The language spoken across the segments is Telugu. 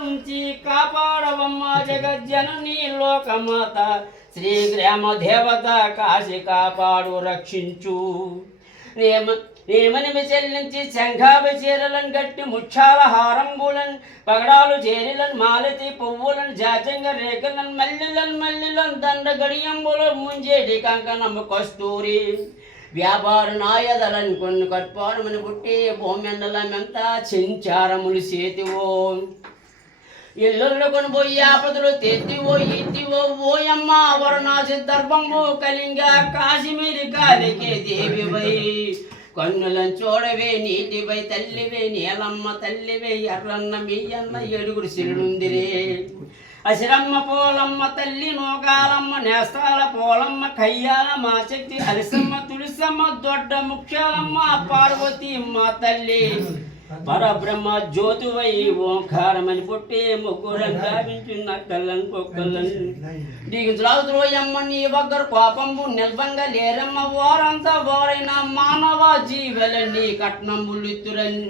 నుంచి కాపాడవమ్మ జగజ్జనని లోకమాత శ్రీగ్రామ దేవత కాశీ కాపాడు రక్షించు నేమనిమి చెల్లించి శంఖాభి చీరలను గట్టి ముచ్చాల హారంబులను పగడాలు చేరిలను మాలతి పువ్వులను జాజంగ రేఖలను మల్లిలను దండ గడియంబులను ముంజేటి కంకణము కస్తూరి వ్యాపార నాయదలని కొన్ని కట్పారమని పుట్టి భూమెండలమెంతా చించారములు చేతివో ఇల్లు కొని పోయి ఆపదలు తెత్తివో ఇత్తివో ఓయమ్మ వరుణాసి దర్భంబు కలింగ కాశ్మీరి కాలికే దేవివై కన్నులను చూడవే నీటివై తల్లివే నీలమ్మ తల్లివే ఎర్రన్న మెయ్యన్న ఏడుగురు సిరుడుందిరే అసిరమ్మ పోలమ్మ తల్లి నోగాలమ్మ నేస్తాల పోలమ్మ కయ్యాల మా శక్తి అలిసమ్మ తులసమ్మ దొడ్డ ముఖ్యాలమ్మ పార్వతి మా తల్లి పరబ్రహ్మ జ్యోతివై ఓంకారమని పుట్టి ముగ్గురం గావించు నక్కలను పొక్కలను దిగుతురావుతురోయమ్మ నీ వగ్గరు కోపంబు నిల్వంగా లేరమ్మ వారంతా వారైన మానవ జీవలని కట్నంబులిత్తురని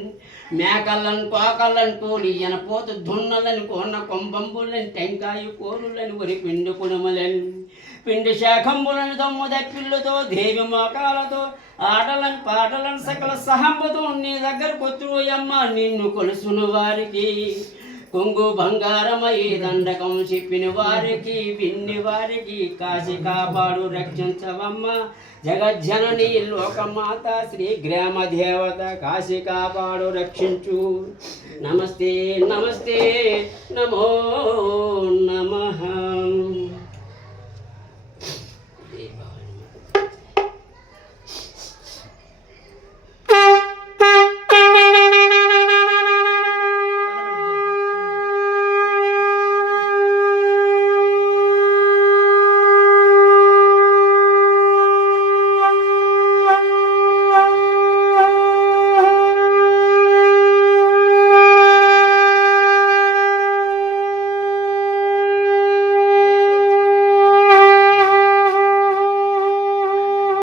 మేకలను కోకలను కోలి ఎనపోతు దున్నలను కోన కొంబంబులని టెంకాయ కోరులని వరి పిండి కుడుమలని పిండి శాఖంబులను దమ్ము దప్పిళ్ళతో దేవి మోకాలతో ఆటలను పాటలను సకల సహంబతో నీ దగ్గర కొత్తురోయమ్మ నిన్ను కొలుసును వారికి కొంగు బంగారమై దండకం చెప్పిన వారికి విన్ని వారికి కాశీ కాపాడు రక్షించవమ్మ జగజ్జనని లోకమాత శ్రీ గ్రామ దేవత కాశీ కాపాడు రక్షించు నమస్తే నమస్తే నమో